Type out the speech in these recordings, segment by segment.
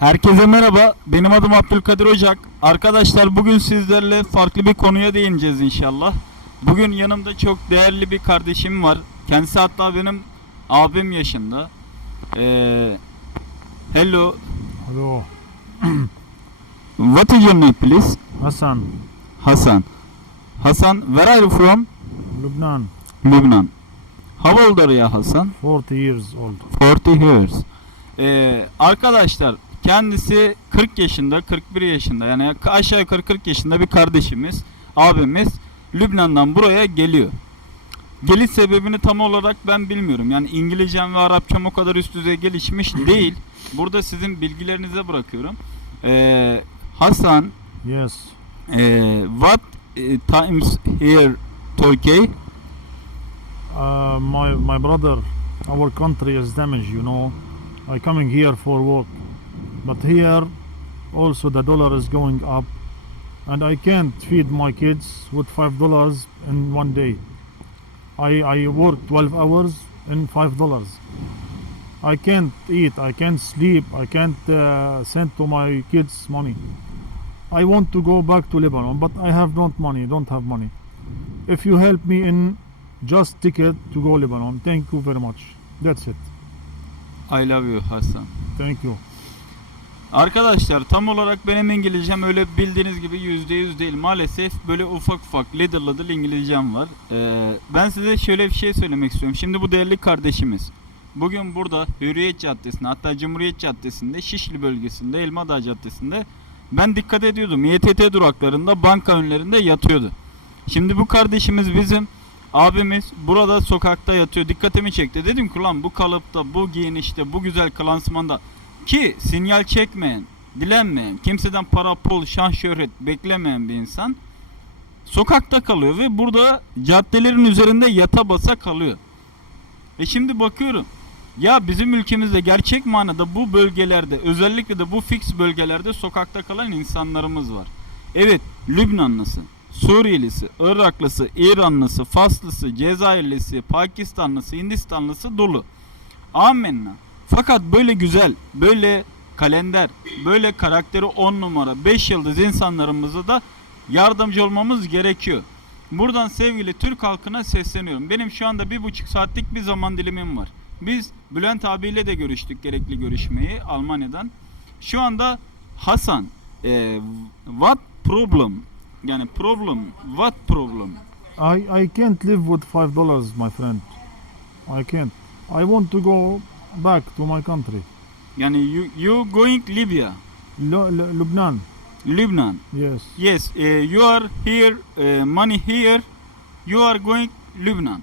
Herkese merhaba. Benim adım Abdülkadir Ocak. Arkadaşlar bugün sizlerle farklı bir konuya değineceğiz inşallah. Bugün yanımda çok değerli bir kardeşim var. Kendisi hatta benim abim yaşında. Ee, hello. Hello, What is your name please? Hassan, Hasan. Hasan, where are you from? Lebanon, Lübnan. How old are you Hasan? 40 years old. 40 years. Ee, arkadaşlar kendisi 40 yaşında, 41 yaşında yani aşağı yukarı 40 yaşında bir kardeşimiz, abimiz Lübnan'dan buraya geliyor. Geliş sebebini tam olarak ben bilmiyorum. Yani İngilizcem ve Arapçam o kadar üst düzey gelişmiş değil. Burada sizin bilgilerinize bırakıyorum. Ee, Hasan, Yes, ee, what eh, times here Turkey? uh, my my brother, our country is damaged. You know, I coming here for work, but here also the dollar is going up, and I can't feed my kids with five dollars in one day. I I work 12 hours in five dollars. I can't eat, I can't sleep, I can't uh, send to my kids money. I want to go back to Lebanon, but I have not money, don't have money. If you help me in just ticket to go Lebanon, thank you very much. That's it. I love you Hasan. Thank you. Arkadaşlar tam olarak benim İngilizcem öyle bildiğiniz gibi yüzde yüz değil. Maalesef böyle ufak ufak little little İngilizcem var. Ee, ben size şöyle bir şey söylemek istiyorum. Şimdi bu değerli kardeşimiz bugün burada Hürriyet Caddesi'nde hatta Cumhuriyet Caddesi'nde Şişli bölgesinde Elmadağ Caddesi'nde ben dikkat ediyordum. YTT duraklarında banka önlerinde yatıyordu. Şimdi bu kardeşimiz bizim abimiz burada sokakta yatıyor. Dikkatimi çekti. Dedim ki lan bu kalıpta, bu giyinişte, bu güzel klansmanda ki sinyal çekmeyen, dilenmeyen, kimseden para, pul, şan, şöhret beklemeyen bir insan sokakta kalıyor ve burada caddelerin üzerinde yata basa kalıyor. E şimdi bakıyorum ya bizim ülkemizde gerçek manada bu bölgelerde özellikle de bu fix bölgelerde sokakta kalan insanlarımız var. Evet Lübnanlısı, Suriyelisi, Iraklısı, İranlısı, Faslısı, Cezayirlisi, Pakistanlısı, Hindistanlısı dolu. Amenna. Fakat böyle güzel, böyle kalender, böyle karakteri 10 numara, 5 yıldız insanlarımıza da yardımcı olmamız gerekiyor. Buradan sevgili Türk halkına sesleniyorum. Benim şu anda bir buçuk saatlik bir zaman dilimim var. Biz Bülent abiyle de görüştük gerekli görüşmeyi Almanya'dan. Şu anda Hasan, e, what problem? Yani problem, what problem? I, I can't live with five dollars, my friend. I can't. I want to go back to my country, Yani you, you going Libya, Lu- Lu- Lebanon. Lebanon. Yes, Yes, uh, you are here, uh, money here. You are going Lebanon.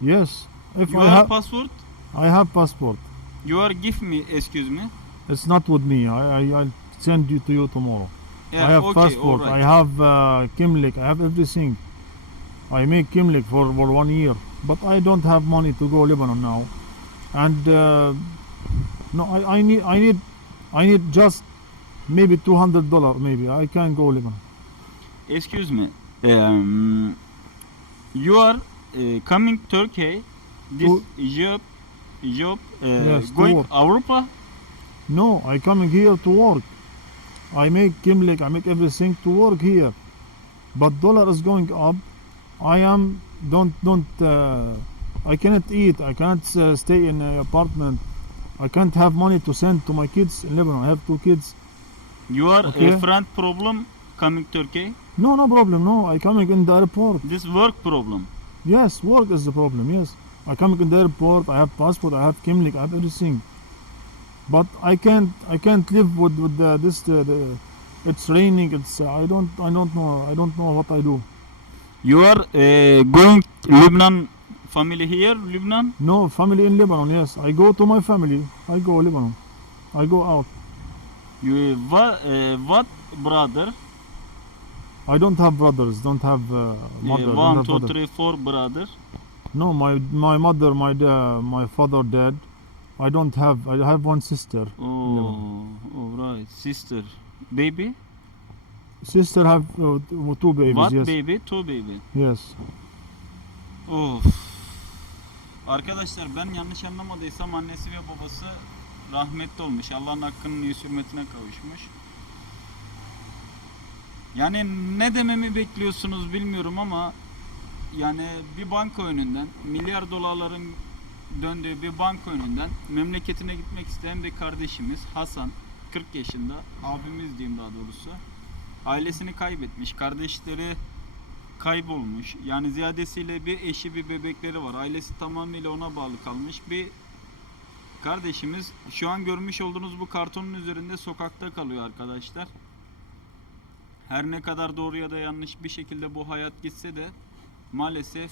yes. If You I have passport. I have passport. You are give me, excuse me. It's not with me. I, I I'll send you to you tomorrow. Yeah, I have okay, passport. alright. I have uh, Kimlik. I have everything. I make Kimlik for, for one year, but I don't have money to go Lebanon now. And uh, no, I, I need I need I need just maybe two hundred dollar. Maybe I can go Lebanon. Excuse me. Um, you are uh, coming Turkey. This To- job, job uh, Yes, to going. Europa. No, I coming here to work. I make Kimlik. I make everything to work here, but dollar is going up. I am don't don't. Uh, I cannot eat. I cannot uh, stay in an apartment. I can't have money to send to my kids in Lebanon. I have two kids. You are Okay. a friend problem coming to Turkey. No, no problem. No, I coming in the airport. This work problem. Yes, work is the problem. Yes, I coming in the airport. I have passport. I have Kimlik. I have everything. But I can't. I can't live with with the, this. The, the, it's raining. It's. Uh, I don't. I don't know. I don't know what I do. You are uh, going Lebanon family here, Lebanon. No family in Lebanon. Yes, I go to my family. I go Lebanon. I go out. You what, uh, what brother? I don't have brothers. Don't have uh, Uh, mother. don't one, have two, father. three, four brother. No, my my mother, my da- my father dead. I don't have. I have one sister. Oh, all right, sister, baby. Sister have uh, two babies. What yes. baby? Two baby. Yes. Of. Arkadaşlar ben yanlış anlamadıysam annesi ve babası rahmetli olmuş. Allah'ın hakkının yüz hürmetine kavuşmuş. Yani ne dememi bekliyorsunuz bilmiyorum ama yani bir banka önünden milyar dolarların döndüğü bir banka önünden memleketine gitmek isteyen bir kardeşimiz Hasan 40 yaşında abimiz diyeyim daha doğrusu ailesini kaybetmiş kardeşleri kaybolmuş. Yani ziyadesiyle bir eşi bir bebekleri var. Ailesi tamamıyla ona bağlı kalmış. Bir kardeşimiz şu an görmüş olduğunuz bu kartonun üzerinde sokakta kalıyor arkadaşlar. Her ne kadar doğru ya da yanlış bir şekilde bu hayat gitse de maalesef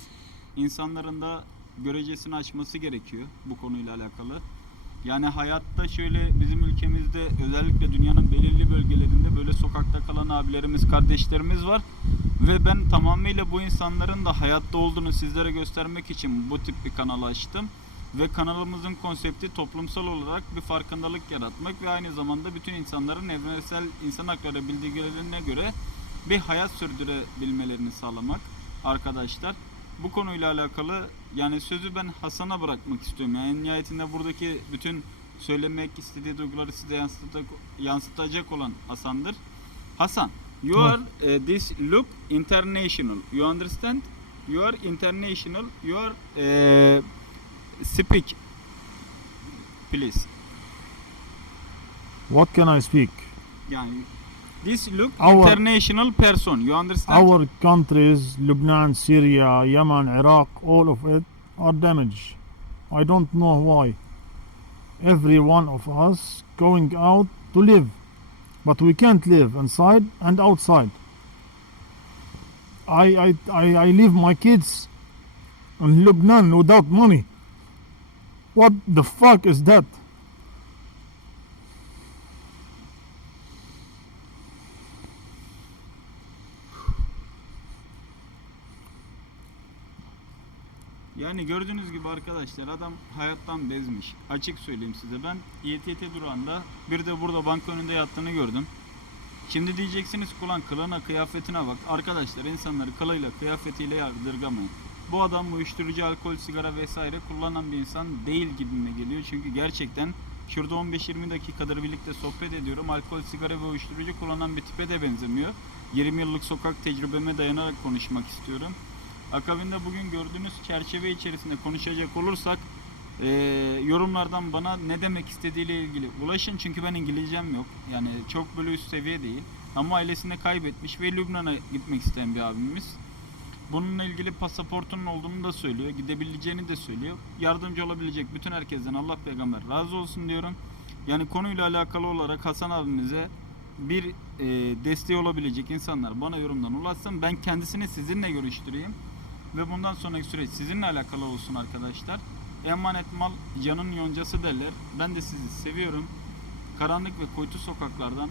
insanların da görecesini açması gerekiyor bu konuyla alakalı. Yani hayatta şöyle bizim ülkemizde özellikle dünyanın belirli bölgelerinde böyle sokakta kalan abilerimiz, kardeşlerimiz var. Ve ben tamamıyla bu insanların da hayatta olduğunu sizlere göstermek için bu tip bir kanal açtım. Ve kanalımızın konsepti toplumsal olarak bir farkındalık yaratmak ve aynı zamanda bütün insanların evrensel insan hakları bildirgelerine göre bir hayat sürdürebilmelerini sağlamak arkadaşlar. Bu konuyla alakalı yani sözü ben Hasan'a bırakmak istiyorum. Yani nihayetinde buradaki bütün söylemek istediği duyguları size yansıtacak, yansıtacak olan Hasan'dır. Hasan, you are uh, this look international. You understand? You are international. You are uh, speak. Please. What can I speak? Yani this look Our- international person. You understand? Our countries, Lebanon, Syria, Yemen, Iraq, all of it are damaged. I don't know why. Every one of us going out to live, but we can't live inside and outside. I I I, I leave my kids in Lebanon without money. What the fuck is that? Yani gördüğünüz gibi arkadaşlar adam hayattan bezmiş. Açık söyleyeyim size ben İETT durağında bir de burada banka önünde yattığını gördüm. Şimdi diyeceksiniz ki ulan kılına kıyafetine bak. Arkadaşlar insanları kılıyla kıyafetiyle yardırgamayın. Bu adam uyuşturucu, alkol, sigara vesaire kullanan bir insan değil gibime geliyor. Çünkü gerçekten şurada 15-20 dakikadır birlikte sohbet ediyorum. Alkol, sigara ve uyuşturucu kullanan bir tipe de benzemiyor. 20 yıllık sokak tecrübeme dayanarak konuşmak istiyorum. Akabinde bugün gördüğünüz çerçeve içerisinde konuşacak olursak eee, yorumlardan bana ne demek istediğiyle ilgili ulaşın çünkü ben İngilizcem yok. Yani çok böyle üst seviye değil. Ama ailesini kaybetmiş ve Lübnan'a gitmek isteyen bir abimiz. Bununla ilgili pasaportunun olduğunu da söylüyor. Gidebileceğini de söylüyor. Yardımcı olabilecek bütün herkesten Allah peygamber razı olsun diyorum. Yani konuyla alakalı olarak Hasan abimize bir e, desteği olabilecek insanlar bana yorumdan ulaşsın. Ben kendisini sizinle görüştüreyim. Ve bundan sonraki süreç sizinle alakalı olsun arkadaşlar. Emanet mal canın yoncası derler. Ben de sizi seviyorum. Karanlık ve kuytu sokaklardan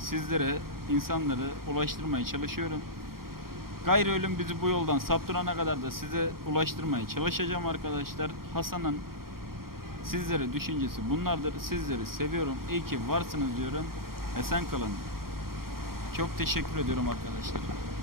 sizlere, insanları ulaştırmaya çalışıyorum. Gayrı ölüm bizi bu yoldan saptırana kadar da size ulaştırmaya çalışacağım arkadaşlar. Hasan'ın sizlere düşüncesi bunlardır. Sizleri seviyorum. İyi ki varsınız diyorum. Esen kalın. Çok teşekkür ediyorum arkadaşlar.